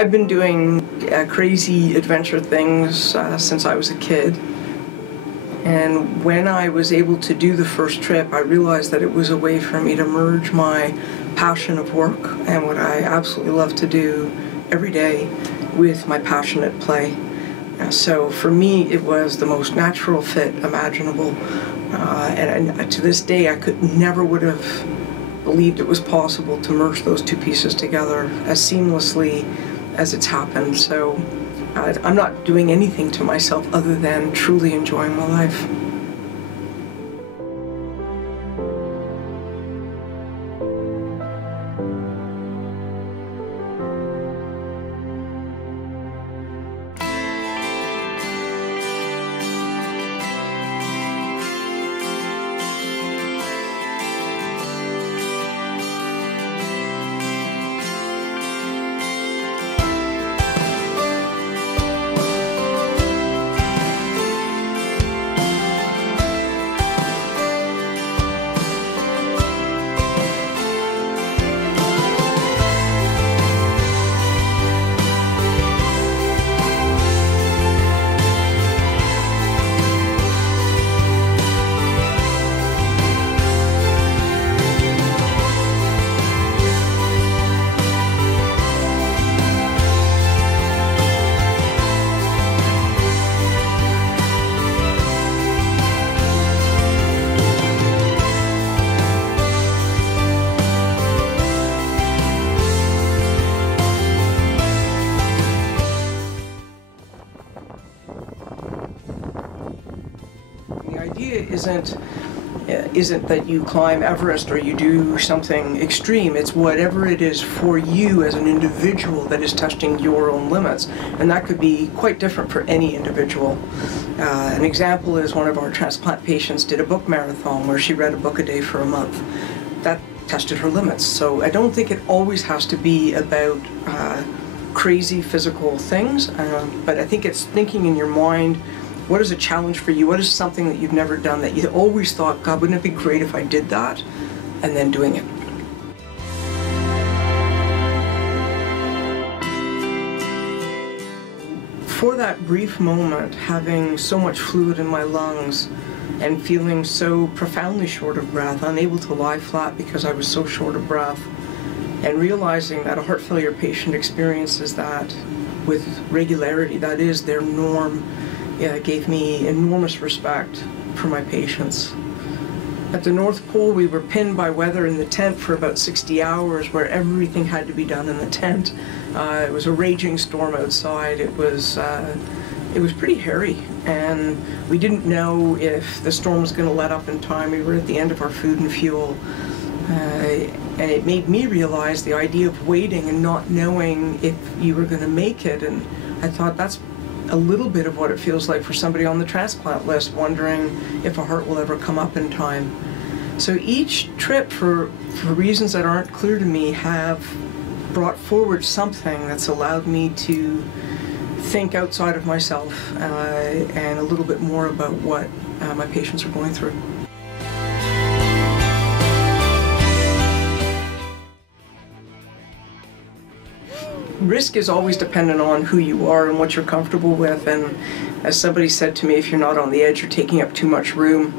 I've been doing crazy adventure things since I was a kid. And when I was able to do the first trip, I realized that it was a way for me to merge my passion of work and what I absolutely love to do every day with my passion at play. So for me, it was the most natural fit imaginable. And to this day, I never would have believed it was possible to merge those two pieces together as seamlessly as it's happened. So I'm not doing anything to myself other than truly enjoying my life. The idea isn't that you climb Everest or you do something extreme. It's whatever it is for you as an individual that is testing your own limits. And that could be quite different for any individual. An example is one of our transplant patients did a book marathon where she read a book a day for a month. That tested her limits. So I don't think it always has to be about crazy physical things, but I think it's thinking in your mind, what is a challenge for you? What is something that you've never done that you always thought, God, wouldn't it be great if I did that? And then doing it. For that brief moment, having so much fluid in my lungs and feeling so profoundly short of breath, unable to lie flat because I was so short of breath, and realizing that a heart failure patient experiences that with regularity, that is their norm, it gave me enormous respect for my patients. At the North Pole, we were pinned by weather in the tent for about 60 hours where everything had to be done in the tent. It was a raging storm outside. It was pretty hairy, and we didn't know if the storm was going to let up in time. We were at the end of our food and fuel. And it made me realize the idea of waiting and not knowing if you were going to make it. And I thought that's a little bit of what it feels like for somebody on the transplant list, wondering if a heart will ever come up in time. So each trip, for reasons that aren't clear to me, have brought forward something that's allowed me to think outside of myself and a little bit more about what my patients are going through. Risk is always dependent on who you are and what you're comfortable with, and as somebody said to me, if you're not on the edge, you're taking up too much room.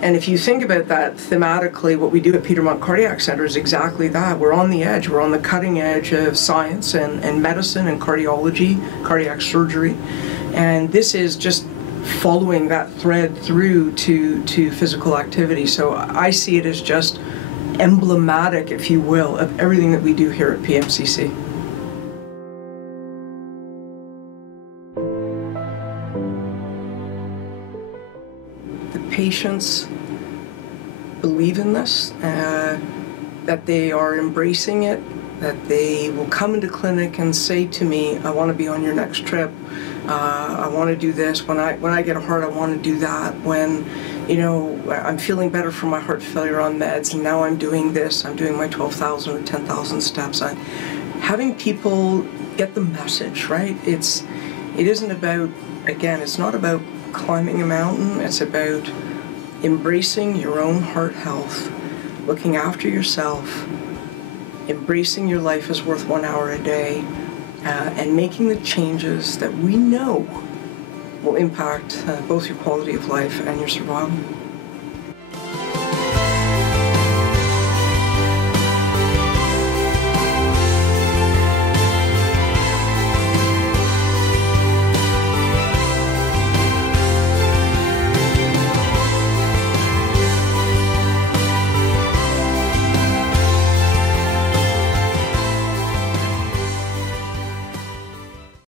And if you think about that thematically, what we do at Peter Munk Cardiac Center is exactly that. We're on the edge, we're on the cutting edge of science and medicine and cardiology, cardiac surgery, and this is just following that thread through to physical activity. So I see it as just emblematic, if you will, of everything that we do here at PMCC. Patients believe in this, that they are embracing it, that they will come into clinic and say to me, I want to be on your next trip, I want to do this, when I get a heart I want to do that, when I'm feeling better from my heart failure on meds and now I'm doing this, I'm doing my 12,000 or 10,000 steps. Having people get the message, right? It isn't about, again, it's not about climbing a mountain, it's about embracing your own heart health, looking after yourself, embracing your life is worth 1 hour a day, and making the changes that we know will impact both your quality of life and your survival.